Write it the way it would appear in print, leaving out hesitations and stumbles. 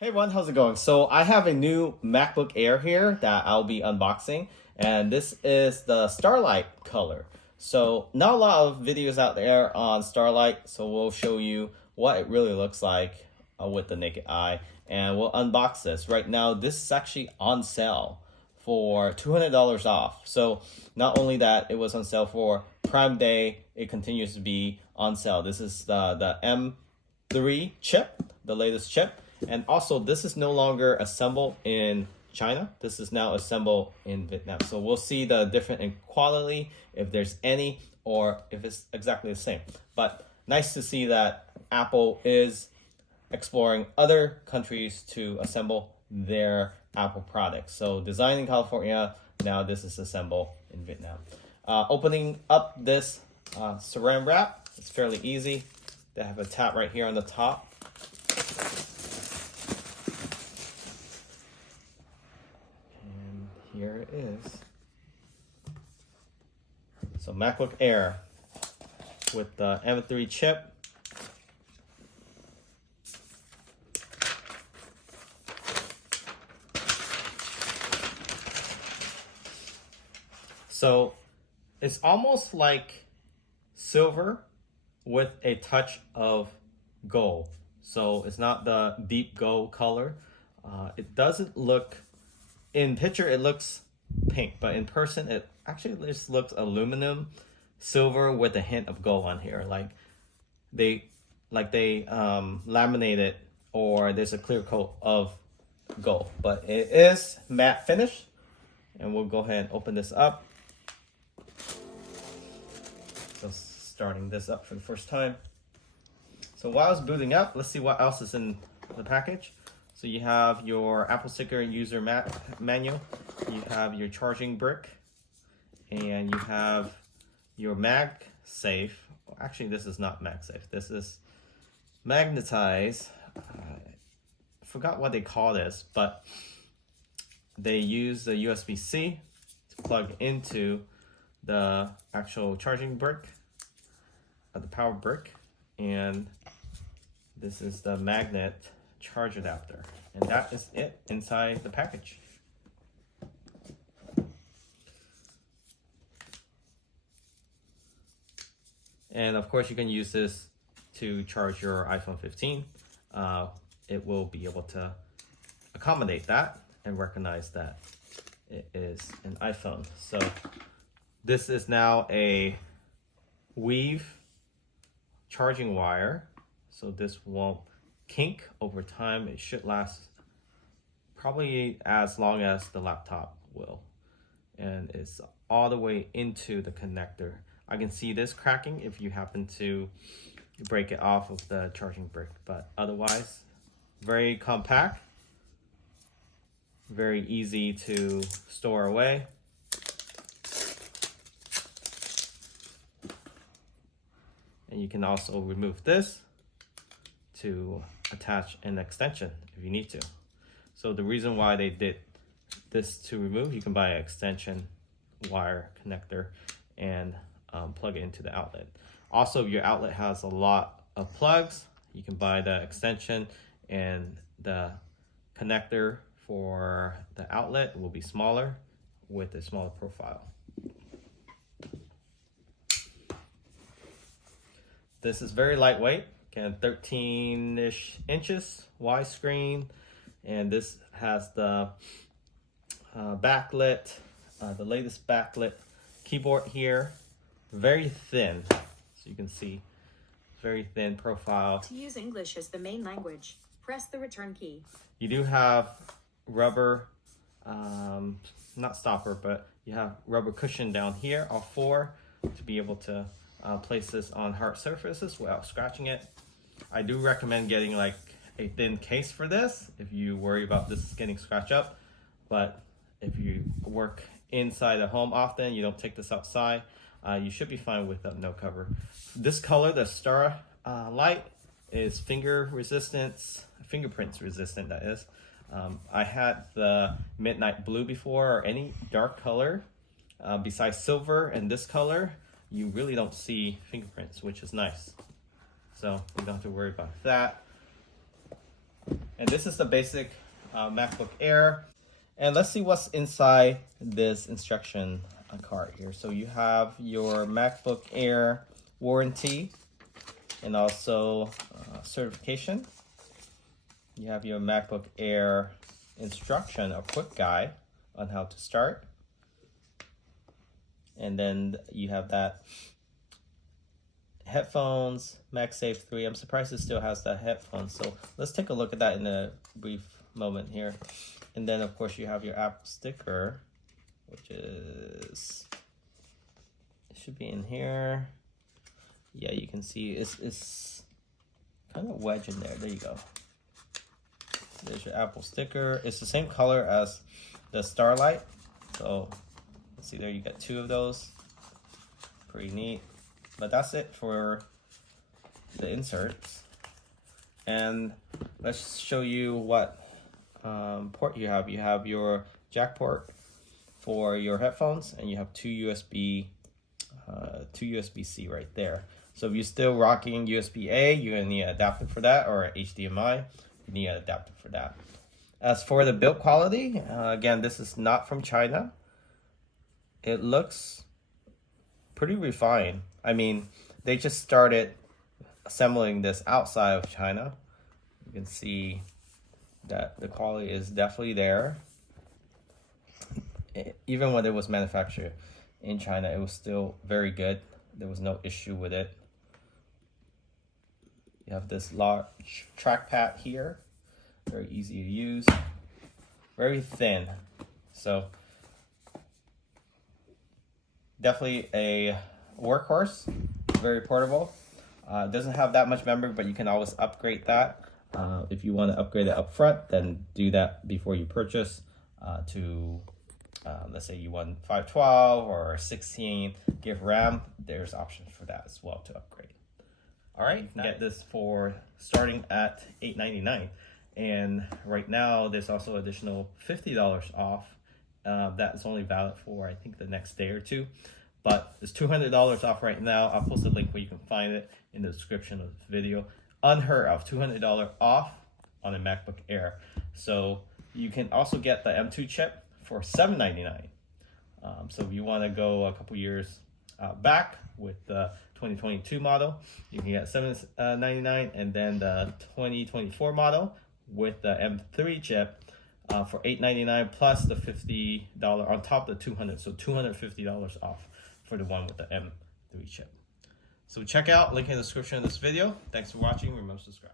Hey everyone, how's it going? So I have a new MacBook Air here that I'll be unboxing, and this is the Starlight color. So not a lot of videos out there on Starlight, so we'll show you what it really looks like with the naked eye, and we'll unbox this. Right now, this is actually on sale for $200 off. So not only that, it was on sale for Prime Day, it continues to be on sale. This is the M3 chip, the latest chip. And also, this is no longer assembled in China. This is now assembled in Vietnam. So we'll see the difference in quality, if there's any, or if it's exactly the same. But nice to see that Apple is exploring other countries to assemble their Apple products. So designed in California, now this is assembled in Vietnam. Opening up this saran wrap, it's fairly easy. They have a tab right here on the top. Here it is. So MacBook Air with the M3 chip. So it's almost like silver with a touch of gold. So it's not the deep gold color. It doesn't look, in picture it looks pink, but in person it actually just looks aluminum silver with a hint of gold on here. Like they laminated, or there's a clear coat of gold, but it is matte finish. And we'll go ahead and open this up. So starting this up for the first time. So while it's booting up, let's see what else is in the package. So you have your Apple sticker and user manual, you have your charging brick, and you have your MagSafe. Actually, this is not MagSafe. This is magnetize. I forgot what they call this, but they use the USB-C to plug into the actual charging brick, the power brick, and this is the magnet charge adapter, and that is it inside the package. And of course, you can use this to charge your iPhone 15. It will be able to accommodate that and recognize that it is an iPhone. So this is now a weave charging wire, so this won't kink over time. It should last probably as long as the laptop will, and it's all the way into the connector. I can see this cracking if you happen to break it off of the charging brick, but otherwise very compact, very easy to store away. And you can also remove this to attach an extension if you need to. So the reason why they did this to remove, you can buy an extension wire connector and plug it into the outlet. Also, if your outlet has a lot of plugs, you can buy the extension, and the connector for the outlet will be smaller with a smaller profile. This is very lightweight, again 13-ish inches wide screen, and this has the backlit, the latest backlit keyboard here. Very thin, so you can see very thin profile. To use English as the main language, press the return key. You do have rubber, not stopper, but you have rubber cushion down here, all four, to be able to place this on hard surfaces without scratching it. I do recommend getting like a thin case for this if you worry about this getting scratched up, but if you work inside the home often, you don't take this outside, you should be fine with no cover. This color, the Starlight, is fingerprints resistant, that is. I had the midnight blue before, or any dark color besides silver and this color, you really don't see fingerprints, which is nice. So you don't have to worry about that. And this is the basic MacBook Air. And let's see what's inside this instruction card here. So you have your MacBook Air warranty and also certification. You have your MacBook Air instruction, a quick guide on how to start. And then you have that headphones, MagSafe 3. I'm surprised it still has that headphones. So let's take a look at that in a brief moment here. And then of course you have your Apple sticker, which is, it should be in here. Yeah, you can see it's kind of wedged in there. There you go. There's your Apple sticker. It's the same color as the Starlight. So let's see, there you got 2 of those. Pretty neat. But that's it for the inserts. And let's show you what port you have. You have your jack port for your headphones, and you have 2 USB-C right there. So if you're still rocking USB-A, you're gonna need an adapter for that, or HDMI, you need an adapter for that. As for the build quality, again, this is not from China. It looks pretty refined. I mean, they just started assembling this outside of China. You can see that the quality is definitely there. Even when it was manufactured in China, it was still very good. There was no issue with it. You have this large trackpad here, very easy to use, very thin. So definitely a workhorse, very portable. Doesn't have that much memory, but you can always upgrade that. If you want to upgrade it up front, then do that before you purchase to, let's say you want 512 or 16 gig RAM. There's options for that as well to upgrade. All right, you can get this for starting at $899. And right now, there's also additional $50 off. That's only valid for, I think, the next day or two. But it's $200 off right now. I'll post a link where you can find it in the description of the video. Unheard of, $200 off on a MacBook Air. So you can also get the M2 chip for $799. So if you want to go a couple years back with the 2022 model, you can get $799, and then the 2024 model with the M3 chip for $899 plus the $50 on top of the $200, so $250 off for the one with the M3 chip. So check out, link in the description of this video. Thanks for watching. Remember to subscribe.